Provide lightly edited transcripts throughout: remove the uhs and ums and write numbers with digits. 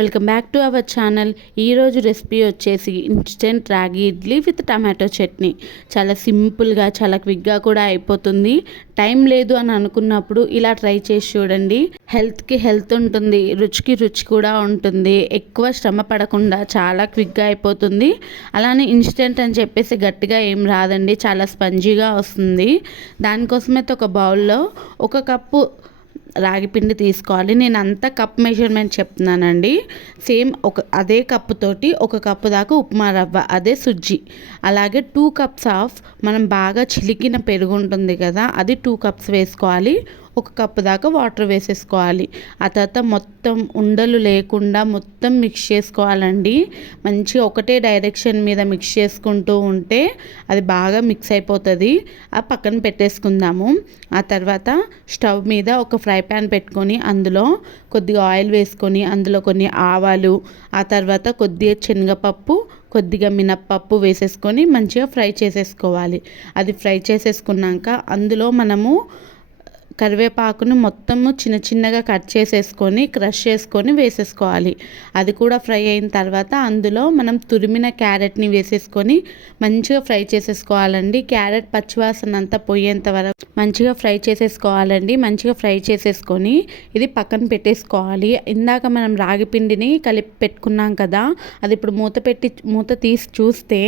Welcome back to our channel. ఈరోజు recipe వచ్చేసి instant రాగి ఇడ్లీ విత్ టమాటో చట్నీ. చాలా సింపుల్గా, చాలా క్విక్గా కూడా అయిపోతుంది. టైం లేదు అని అనుకున్నప్పుడు ఇలా ట్రై చేసి చూడండి. హెల్త్కి హెల్త్ ఉంటుంది, రుచికి రుచి కూడా ఉంటుంది. ఎక్కువ శ్రమ పడకుండా చాలా క్విక్గా అయిపోతుంది. అలానే ఇన్స్టెంట్ అని చెప్పేసి గట్టిగా ఏం రాదండి, చాలా స్పంజీగా వస్తుంది. దానికోసమైతే ఒక బౌల్లో 1 కప్పు రాగి పిండి తీసుకోవాలి. నేను అంత కప్ మెజర్మెంట్ చెప్తున్నానండి. సేమ్ అదే కప్పుతోటి 1 కప్పు దాకా ఉప్మా రవ్వ, అదే సుజ్జి. అలాగే 2 కప్స్ ఆఫ్ మనం బాగా చిలికిన పెరుగు ఉంటుంది కదా, అది 2 కప్స్ వేసుకోవాలి. 1 కప్పు దాకా వాటర్ వేసేసుకోవాలి. ఆ తర్వాత మొత్తం ఉండలు లేకుండా మొత్తం మిక్స్ చేసుకోవాలండి. మంచిగా ఒకటే డైరెక్షన్ మీద మిక్స్ చేసుకుంటూ ఉంటే అది బాగా మిక్స్ అయిపోతుంది. ఆ పక్కన పెట్టేసుకుందాము. ఆ తర్వాత స్టవ్ మీద ఒక ఫ్రై ప్యాన్ పెట్టుకొని అందులో కొద్దిగా ఆయిల్ వేసుకొని అందులో కొన్ని ఆవాలు, ఆ తర్వాత కొద్దిగా శనగపప్పు, కొద్దిగా మినప్పప్పు వేసేసుకొని మంచిగా ఫ్రై చేసేసుకోవాలి. అది ఫ్రై చేసేసుకున్నాక అందులో మనము కరివేపాకును మొత్తము చిన్న చిన్నగా కట్ చేసేసుకొని క్రష్ చేసుకొని వేసేసుకోవాలి. అది కూడా ఫ్రై అయిన తర్వాత అందులో మనం తురిమిన క్యారెట్ని వేసేసుకొని మంచిగా ఫ్రై చేసేసుకోవాలండి. క్యారెట్ పచ్చివాసన అంతా పోయేంత వరకు మంచిగా ఫ్రై చేసేసుకోవాలండి. మంచిగా ఫ్రై చేసేసుకొని ఇది పక్కన పెట్టేసుకోవాలి. ఇందాక మనం రాగి పిండిని కలిపి పెట్టుకున్నాం కదా, అది ఇప్పుడు మూత తీసి చూస్తే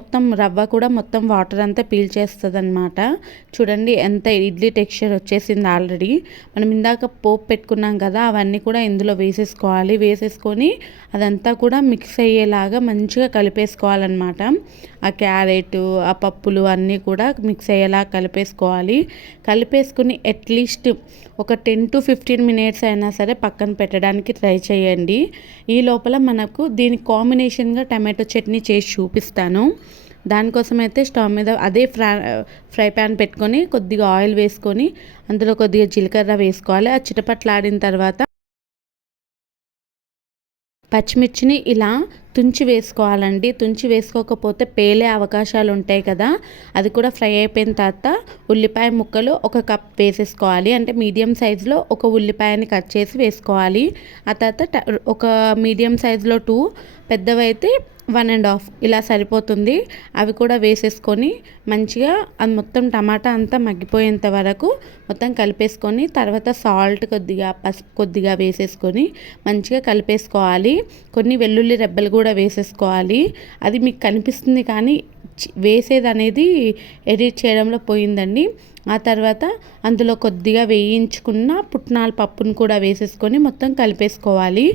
మొత్తం రవ్వ కూడా మొత్తం వాటర్ అంతా పీల్చేస్తుంది అనమాట. చూడండి ఎంత ఇడ్లీ టెక్స్చర్ వచ్చేసింది ఆల్రెడీ. మనం ఇందాక పోపు పెట్టుకున్నాం కదా, అవన్నీ కూడా ఇందులో వేసేసుకోవాలి. వేసేసుకొని అదంతా కూడా మిక్స్ అయ్యేలాగా మంచిగా కలిపేసుకోవాలన్నమాట. ఆ క్యారెట్, ఆ పప్పులు అన్నీ కూడా మిక్స్ అయ్యేలా కలిపేసుకోవాలి. కలిపేసుకుని అట్లీస్ట్ ఒక 10 to 15 మినిట్స్ అయినా సరే పక్కన పెట్టడానికి ట్రై చేయండి. ఈ లోపల మనకు దీనికి కాంబినేషన్గా టమాటో చట్నీ చేసి చూపిస్తాను. దానికోసం అయితే స్టవ్ మీద అదే ఫ్రై ప్యాన్ పెట్టుకొని కొద్దిగా ఆయిల్ వేసుకొని అందులో కొద్దిగా జీలకర్ర వేసుకోవాలి. ఆ చిటపట్లాడిన తర్వాత పచ్చిమిర్చిని ఇలా తుంచి వేసుకోవాలండి. తుంచి వేసుకోకపోతే పేలే అవకాశాలు ఉంటాయి కదా. అది కూడా ఫ్రై అయిపోయిన తర్వాత ఉల్లిపాయ ముక్కలు 1 కప్ వేసేసుకోవాలి. అంటే మీడియం సైజులో 1 ఉల్లిపాయని కట్ చేసి వేసుకోవాలి. ఆ తర్వాత ఒక మీడియం సైజులో 2, పెద్దవైతే 1.5 ఇలా సరిపోతుంది. అవి కూడా వేసేసుకొని మంచిగా అది మొత్తం టమాటా అంతా మగ్గిపోయేంత వరకు మొత్తం కలిపేసుకొని తర్వాత సాల్ట్ కొద్దిగా, పసుపు కొద్దిగా వేసేసుకొని మంచిగా కలిపేసుకోవాలి. కొన్ని వెల్లుల్లి రెబ్బలు కూడా వేసేసుకోవాలి. అది మీకు కనిపిస్తుంది కానీ వేసేది అనేది ఎడిట్ చేయడంలో పోయిందండి. ఆ తర్వాత అందులో కొద్దిగా వేయించుకున్న పుట్నాల పప్పును కూడా వేసేసుకొని మొత్తం కలిపేసుకోవాలి.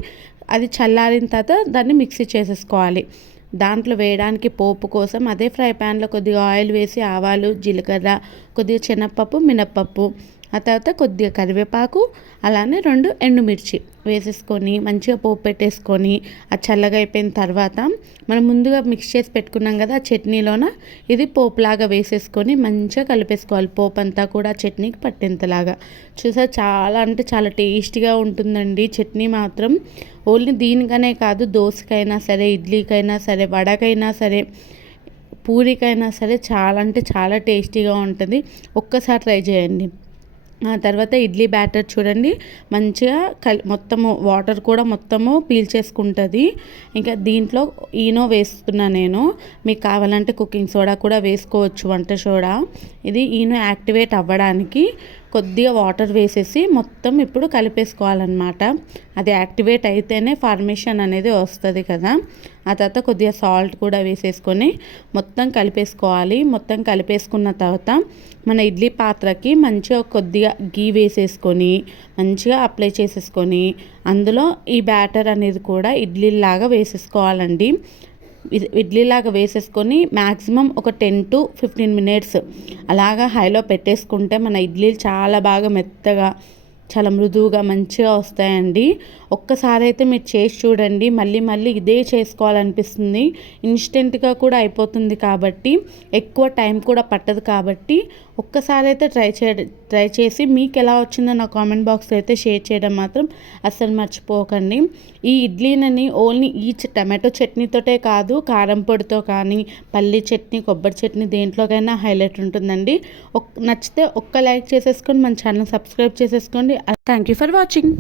అది చల్లారిన తర్వాత దాన్ని మిక్సీ చేసేసుకోవాలి. దాంట్లో వేయడానికి పోపు కోసం అదే ఫ్రై ప్యాన్లో కొద్దిగా ఆయిల్ వేసి ఆవాలు, జీలకర్ర, కొద్దిగా శనగపప్పు, మినప్పప్పు, ఆ తర్వాత కొద్దిగా కరివేపాకు, అలానే 2 ఎండుమిర్చి వేసేసుకొని మంచిగా పోపు పెట్టేసుకొని అది చల్లగా అయిపోయిన తర్వాత మనం ముందుగా మిక్స్ చేసి పెట్టుకున్నాం కదా చట్నీలోన ఇది పోపులాగా వేసేసుకొని మంచిగా కలిపేసుకోవాలి. పోపు అంతా కూడా చట్నీకి పట్టేంతలాగా. చూసారు, చాలా అంటే చాలా టేస్టీగా ఉంటుందండి చట్నీ మాత్రం. ఓన్లీ దీనికనే కాదు, దోసకైనా సరే, ఇడ్లీకైనా సరే, వడకైనా సరే, పూరికైనా సరే చాలా అంటే చాలా టేస్టీగా ఉంటుంది. ఒక్కసారి ట్రై చేయండి. ఆ తర్వాత ఇడ్లీ బ్యాటర్ చూడండి మంచిగా మొత్తము వాటర్ కూడా మొత్తము పీల్చేసుకుంటుంది. ఇంకా దీంట్లో ఈనో వేస్తున్నా నేను. మీకు కావాలంటే కుకింగ్ సోడా కూడా వేసుకోవచ్చు, వంట సోడా. ఇది ఈనో యాక్టివేట్ అవ్వడానికి కొద్దిగా వాటర్ వేసేసి మొత్తం ఇప్పుడు కలిపేసుకోవాలన్నమాట. అది యాక్టివేట్ అయితేనే ఫార్మేషన్ అనేది వస్తుంది కదా. ఆ తర్వాత కొద్దిగా సాల్ట్ కూడా వేసేసుకొని మొత్తం కలిపేసుకోవాలి. మొత్తం కలిపేసుకున్న తర్వాత మన ఇడ్లీ పాత్రకి మంచిగా కొద్దిగా గీ వేసేసుకొని మంచిగా అప్లై చేసేసుకొని అందులో ఈ బ్యాటర్ అనేది కూడా ఇడ్లీలాగా వేసేసుకోవాలండి. ఇడ్లీలాగా వేసేసుకొని మ్యాక్సిమం ఒక 10 to 15 మినిట్స్ అలాగా హైలో పెట్టేసుకుంటే మన ఇడ్లీలు చాలా బాగా మెత్తగా, చాలా మృదువుగా మంచిగా వస్తాయండి. ఒక్కసారి అయితే మీరు చేసి చూడండి, మళ్ళీ మళ్ళీ ఇదే చేసుకోవాలనిపిస్తుంది. ఇన్స్టెంట్గా కూడా అయిపోతుంది కాబట్టి, ఎక్కువ టైం కూడా పట్టదు కాబట్టి ఒక్కసారి అయితే ట్రై చేసి మీకు ఎలా వచ్చిందో నా కామెంట్ బాక్స్లో అయితే షేర్ చేయడం మాత్రం అస్సలు మర్చిపోకండి. ఈ ఇడ్లీనని ఓన్లీ ఈ టమాటో చట్నీతోటే కాదు, కారం పొడితో కానీ, పల్లి చట్నీ, కొబ్బరి చట్నీ దేంట్లోకైనా హైలైట్ ఉంటుందండి. నచ్చితే ఒక్క లైక్ చేసేసుకొని మన ఛానల్ సబ్స్క్రైబ్ చేసేసుకోండి. Thank you for watching.